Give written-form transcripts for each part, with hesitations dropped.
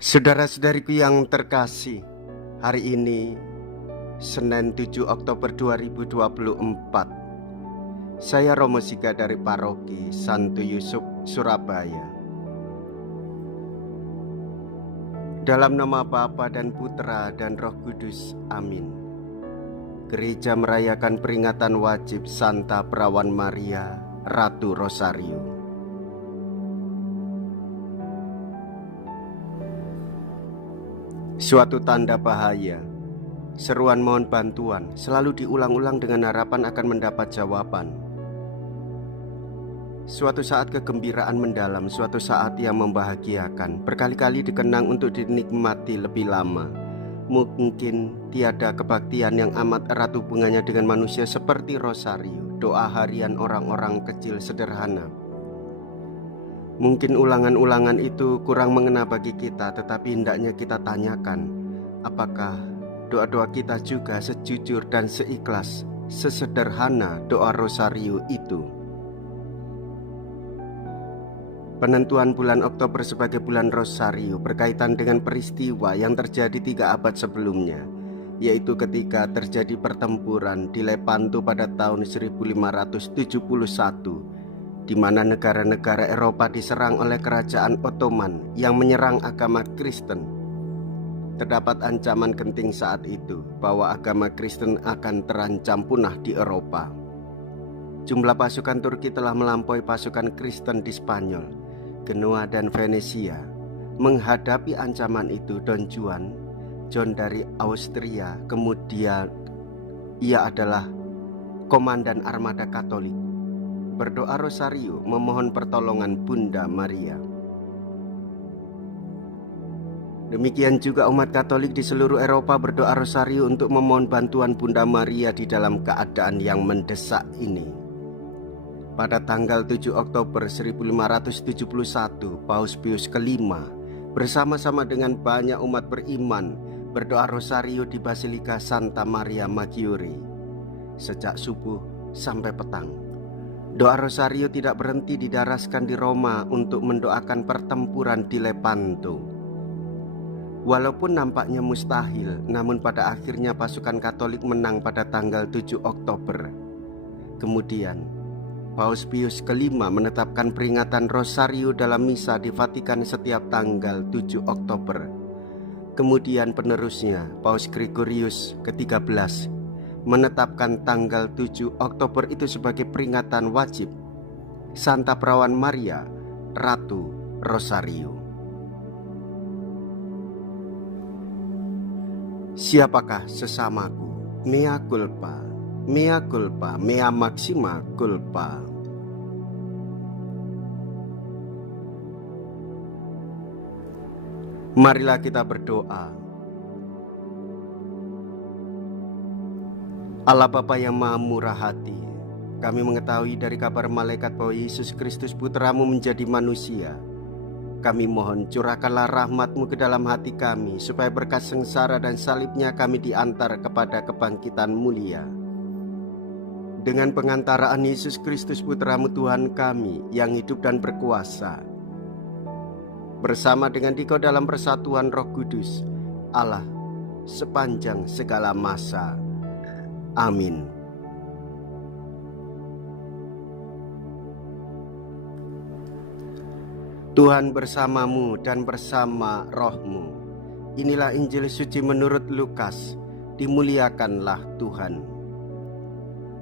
Saudara-saudariku yang terkasih, hari ini Senin 7 Oktober 2024, saya Romo Siga dari Paroki Santo Yusuf, Surabaya. Dalam nama Bapa dan Putra dan Roh Kudus, amin. Gereja merayakan peringatan wajib Santa Perawan Maria, Ratu Rosario. Suatu tanda bahaya, seruan mohon bantuan selalu diulang-ulang dengan harapan akan mendapat jawaban. Suatu saat kegembiraan mendalam, suatu saat yang membahagiakan, berkali-kali dikenang untuk dinikmati lebih lama. Mungkin tiada kebaktian yang amat erat hubungannya dengan manusia seperti Rosario, doa harian orang-orang kecil sederhana. Mungkin ulangan-ulangan itu kurang mengena bagi kita, tetapi hendaknya kita tanyakan, apakah doa-doa kita juga sejujur dan seikhlas, sesederhana doa Rosario itu? Penentuan bulan Oktober sebagai bulan Rosario berkaitan dengan peristiwa yang terjadi 3 abad sebelumnya, yaitu ketika terjadi pertempuran di Lepanto pada tahun 1571, di mana negara-negara Eropa diserang oleh kerajaan Ottoman yang menyerang agama Kristen. Terdapat ancaman genting saat itu bahwa agama Kristen akan terancam punah di Eropa. Jumlah pasukan Turki telah melampaui pasukan Kristen di Spanyol, Genoa dan Venesia. Menghadapi ancaman itu, Don Juan, John dari Austria, kemudian ia adalah komandan armada Katolik, berdoa Rosario memohon pertolongan Bunda Maria. Demikian juga umat Katolik di seluruh Eropa berdoa Rosario untuk memohon bantuan Bunda Maria di dalam keadaan yang mendesak ini. Pada tanggal 7 Oktober 1571, Paus Pius kelima bersama-sama dengan banyak umat beriman berdoa Rosario di Basilika Santa Maria Maggiore sejak subuh sampai petang. Doa Rosario tidak berhenti didaraskan di Roma untuk mendoakan pertempuran di Lepanto. Walaupun nampaknya mustahil, namun pada akhirnya pasukan Katolik menang pada tanggal 7 Oktober. Kemudian, Paus Pius kelima menetapkan peringatan Rosario dalam misa di Vatikan setiap tanggal 7 Oktober. Kemudian penerusnya, Paus Gregorius ke-13 menetapkan tanggal 7 Oktober itu sebagai peringatan wajib Santa Perawan Maria, Ratu Rosario. Siapakah sesamaku? Mea culpa, mea culpa, mea maxima culpa. Marilah kita berdoa. Allah Bapa yang Maha Murah Hati, kami mengetahui dari kabar malaikat bahwa Yesus Kristus Putramu menjadi manusia. Kami mohon curahkanlah rahmat-Mu ke dalam hati kami, supaya berkat sengsara dan salibnya kami diantar kepada kebangkitan mulia. Dengan pengantaraan Yesus Kristus Putramu Tuhan kami yang hidup dan berkuasa, bersama dengan Dikau dalam persatuan Roh Kudus, Allah sepanjang segala masa. Amin. Tuhan bersamamu dan bersama rohmu. Inilah Injil suci menurut Lukas. Dimuliakanlah Tuhan.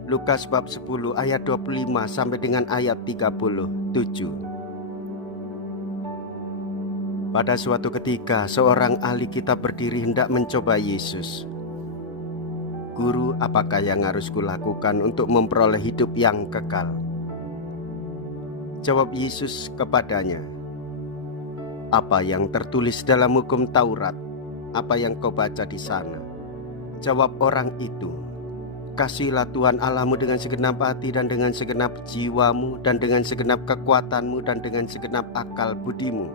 Lukas bab 10 ayat 25 sampai dengan ayat 37. Pada suatu ketika seorang ahli kitab berdiri hendak mencoba Yesus. Guru, apakah yang harus kulakukan untuk memperoleh hidup yang kekal? Jawab Yesus kepadanya, apa yang tertulis dalam hukum Taurat? Apa yang kau baca di sana? Jawab orang itu, kasihilah Tuhan Allahmu dengan segenap hati dan dengan segenap jiwamu dan dengan segenap kekuatanmu dan dengan segenap akal budimu.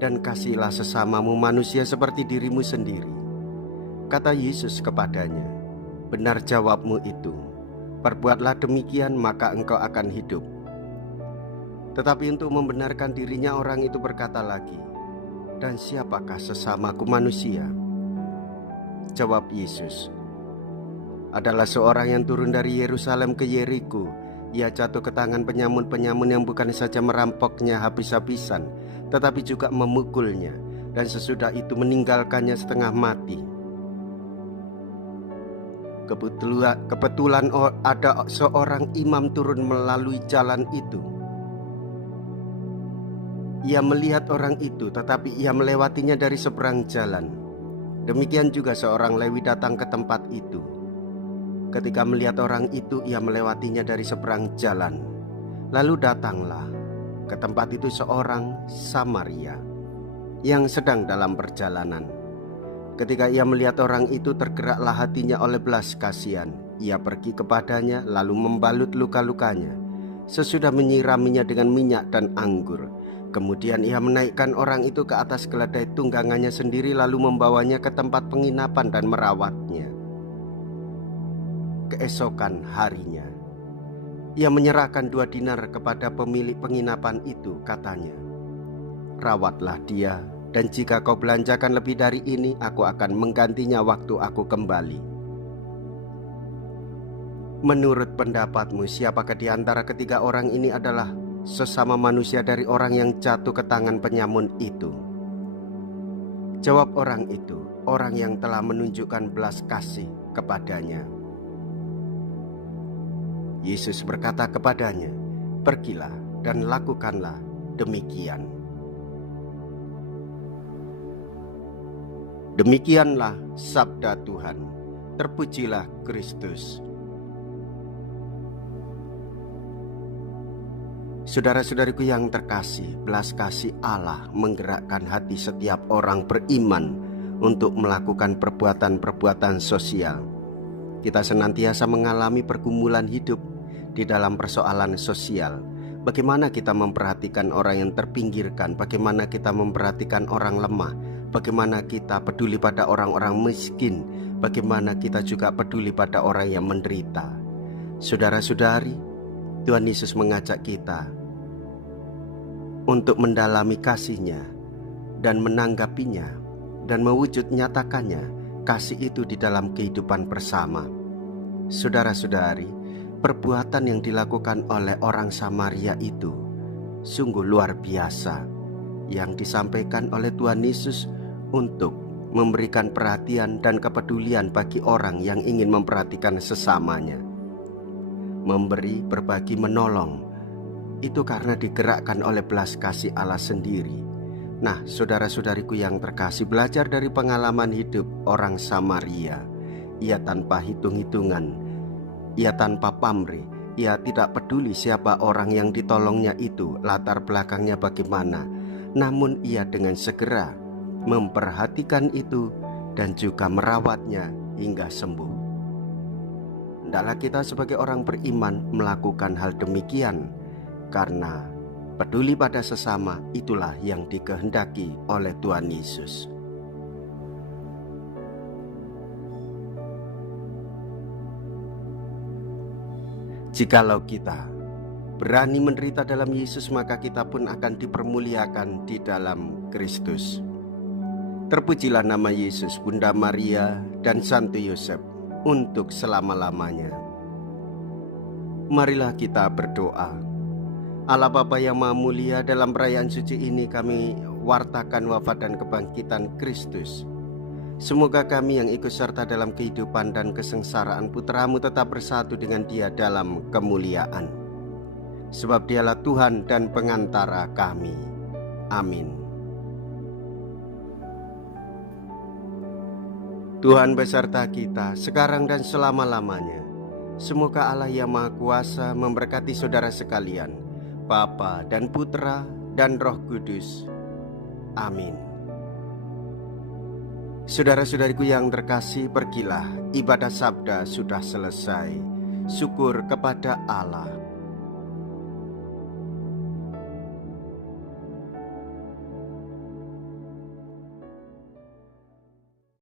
Dan kasihilah sesamamu manusia seperti dirimu sendiri. Kata Yesus kepadanya, benar jawabmu itu. Perbuatlah demikian maka engkau akan hidup. Tetapi untuk membenarkan dirinya orang itu berkata lagi, dan siapakah sesamaku manusia?" Jawab Yesus, "Adalah seorang yang turun dari Yerusalem ke Yeriko. Ia jatuh ke tangan penyamun-penyamun yang bukan saja merampoknya habis-habisan, tetapi juga memukulnya, dan sesudah itu meninggalkannya setengah mati. Kebetulan ada seorang imam turun melalui jalan itu. Ia melihat orang itu, tetapi ia melewatinya dari seberang jalan. Demikian juga seorang Lewi datang ke tempat itu. Ketika melihat orang itu, ia melewatinya dari seberang jalan. Lalu datanglah ke tempat itu seorang Samaria yang sedang dalam perjalanan. Ketika ia melihat orang itu, tergeraklah hatinya oleh belas kasihan. Ia pergi kepadanya lalu membalut luka-lukanya, sesudah menyiraminya dengan minyak dan anggur. Kemudian ia menaikkan orang itu ke atas keledai tunggangannya sendiri, lalu membawanya ke tempat penginapan dan merawatnya. Keesokan harinya, ia menyerahkan 2 dinar kepada pemilik penginapan itu, katanya, "Rawatlah dia, dan jika kau belanjakan lebih dari ini, aku akan menggantinya waktu aku kembali." Menurut pendapatmu, siapakah di antara ketiga orang ini adalah sesama manusia dari orang yang jatuh ke tangan penyamun itu? Jawab orang itu, "Orang yang telah menunjukkan belas kasih kepadanya." Yesus berkata kepadanya, "Pergilah dan lakukanlah demikian." Demikianlah sabda Tuhan. Terpujilah Kristus. Saudara-saudariku yang terkasih, belas kasih Allah menggerakkan hati setiap orang beriman untuk melakukan perbuatan-perbuatan sosial. Kita senantiasa mengalami pergumulan hidup di dalam persoalan sosial. Bagaimana kita memperhatikan orang yang terpinggirkan, bagaimana kita memperhatikan orang lemah, bagaimana kita peduli pada orang-orang miskin, bagaimana kita juga peduli pada orang yang menderita. Saudara-saudari, Tuhan Yesus mengajak kita untuk mendalami kasih-Nya dan menanggapinya dan mewujud nyatakannya kasih itu di dalam kehidupan bersama. Saudara-saudari, perbuatan yang dilakukan oleh orang Samaria itu sungguh luar biasa, yang disampaikan oleh Tuhan Yesus untuk memberikan perhatian dan kepedulian bagi orang yang ingin memperhatikan sesamanya. Memberi, berbagi, menolong, itu karena digerakkan oleh belas kasih Allah sendiri. Nah, saudara-saudariku yang terkasih, belajar dari pengalaman hidup orang Samaria. Ia tanpa hitung-hitungan, ia tanpa pamrih, ia tidak peduli siapa orang yang ditolongnya itu, latar belakangnya bagaimana. Namun ia dengan segera memperhatikan itu dan juga merawatnya hingga sembuh. Hendaklah kita sebagai orang beriman melakukan hal demikian, karena peduli pada sesama itulah yang dikehendaki oleh Tuhan Yesus. Jikalau kita berani menderita dalam Yesus, maka kita pun akan dipermuliakan di dalam Kristus. Terpujilah nama Yesus, Bunda Maria, dan Santo Yosef untuk selama-lamanya. Marilah kita berdoa. Allah Bapa yang Maha Mulia, dalam perayaan suci ini kami wartakan wafat dan kebangkitan Kristus. Semoga kami yang ikut serta dalam kehidupan dan kesengsaraan Putra-Mu tetap bersatu dengan Dia dalam kemuliaan. Sebab Dialah Tuhan dan pengantara kami. Amin. Tuhan beserta kita sekarang dan selama-lamanya. Semoga Allah yang Maha Kuasa memberkati saudara sekalian, Bapa dan Putra dan Roh Kudus. Amin. Saudara-saudariku yang terkasih, pergilah, ibadah sabda sudah selesai. Syukur kepada Allah.